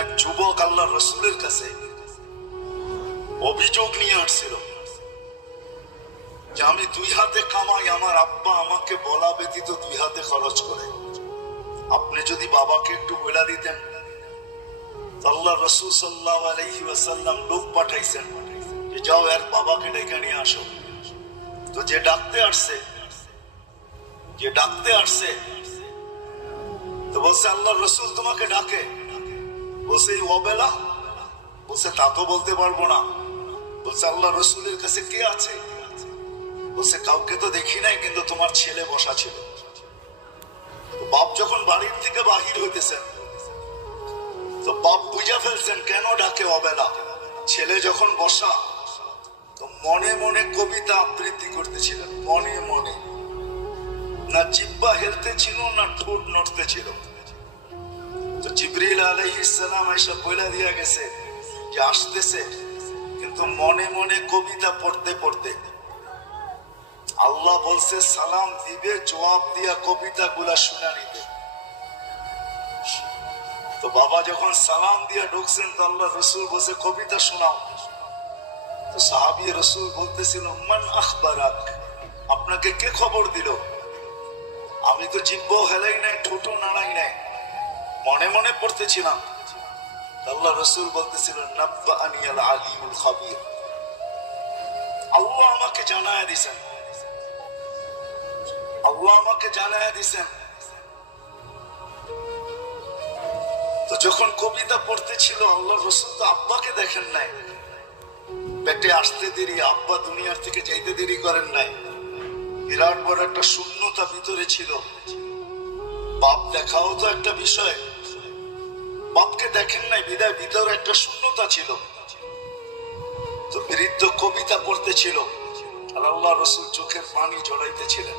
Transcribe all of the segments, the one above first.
এক যুবক আল্লাহ রসুলের কাছে অভিযোগ নিয়ে আসছিল যে আমি 2 হাতে কামাই, আমার আব্বা আমাকে বলা ব্যতীত 2 হাতে খরচ করে, আপনি যদি বাবাকে একটু বলে দিতেন। আল্লাহ রসুল সাল্লাল্লাহু আলাইহি ওয়াসাল্লাম লোক পাঠাইছেন যে যাও এর বাবাকে ডেকে নিয়ে আসো। তো যে ডাকতে আসছে তো বলছে আল্লাহ রসুল তোমাকে ডাকে। বলছে এই অবেলা? বলছে তা তো বলতে পারবো না। বলছে আল্লাহ রসুলের কাছে কে আছে? বলছে কাউকে তো দেখি নাই, কিন্তু তোমার ছেলে বসা ছিল। বাপ যখন বাড়ির থেকে বাহির হইতেছেন তো বাপ বুঝা ফেলছেন কেন ডাকে অবেলা। ছেলে যখন বসা তো মনে মনে কবিতা আবৃত্তি করতেছিলেন, মনে মনে। না জিহ্বা হেলতে ছিল না ঠোঁট নড়তে ছিল। তো জিবরিল আলাইহিস সালাম এসে বলে দিয়া গেছে যে আসতেছে, কিন্তু মনে মনে কবিতা পড়তে পড়তে। আল্লাহ বলছে সালাম দিবে, জবাব দিয়া কবিতা গুলা শুনা নিবে। তো বাবা যখন সালাম দিয়া ঢুকছেন তো আল্লাহ রসুল বলছে কবিতা শোনাও। তো সাহাবী রসুল বলতেছিল মান আখবারাক, আপনাকে কে খবর দিল? আমি তো জিহ্বা হেলাই নাই, ঠোঁটও নাড়াই নাই, মনে মনে পড়তেছিলাম। আল্লাহ রসুল বলতেছিল নাব্বাআনি আল আলিমুল খাবীর, আল্লাহ আমাকে জানায় দিছেন, আল্লাহ আমাকে জানায় দিছেন। তো যখন কবিতা পড়তেছিল আল্লাহ রসুল তো আব্বাকে দেখেন নাই, পেটে আসতে দেরি, আব্বা দুনিয়ার থেকে যাইতে দেরি করেন নাই। বিরাট বড় একটা শূন্যতা ভিতরে ছিল। বাপ দেখাও তো একটা বিষয়, বাপকে দেখেন নাই বিদায় ভিতরে একটা শূন্যতা ছিল। তো বৃদ্ধ কবিতা পড়তেছিল আর আল্লাহ রসুল চোখের পানি ঝরাইতেছিলেন।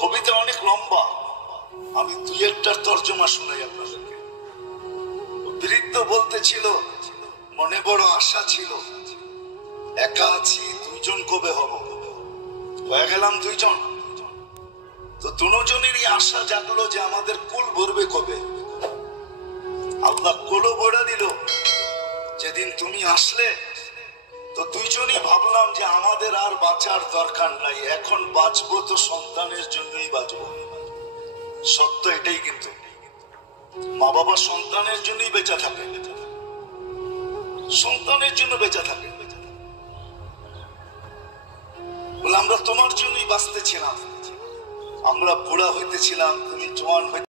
কবিতা অনেক লম্বা, আমি 2-1টার তর্জমা শুনাই আপনাদেরকে। বৃদ্ধ বলতেছিল মনে বড় আশা ছিল, একা আছি, 2 জন কবে হব? হয়ে গেলাম 2 জন। তো 2 জনেরই আশা জাগলো যে আমাদের কুল ভরবে কবে। আল্লাহ কোলও বড়া দিল যেদিন তুমি আসলে। তো 2 জনই ভাবলাম যে আমাদের আর বাঁচার দরকার নাই, এখন বাঁচবো তো সন্তানের জন্যই বাঁচবো। সত্য এটাই, কিন্তু মা বাবা সন্তানের জন্যই বেঁচে থাকে, সন্তানের জন্য বেঁচে থাকে। বলে আমরা তোমার জন্যই বাঁচতেছিলাম, আমরা বুড়া হইতেছিলাম, তুমি জওয়ান হইতে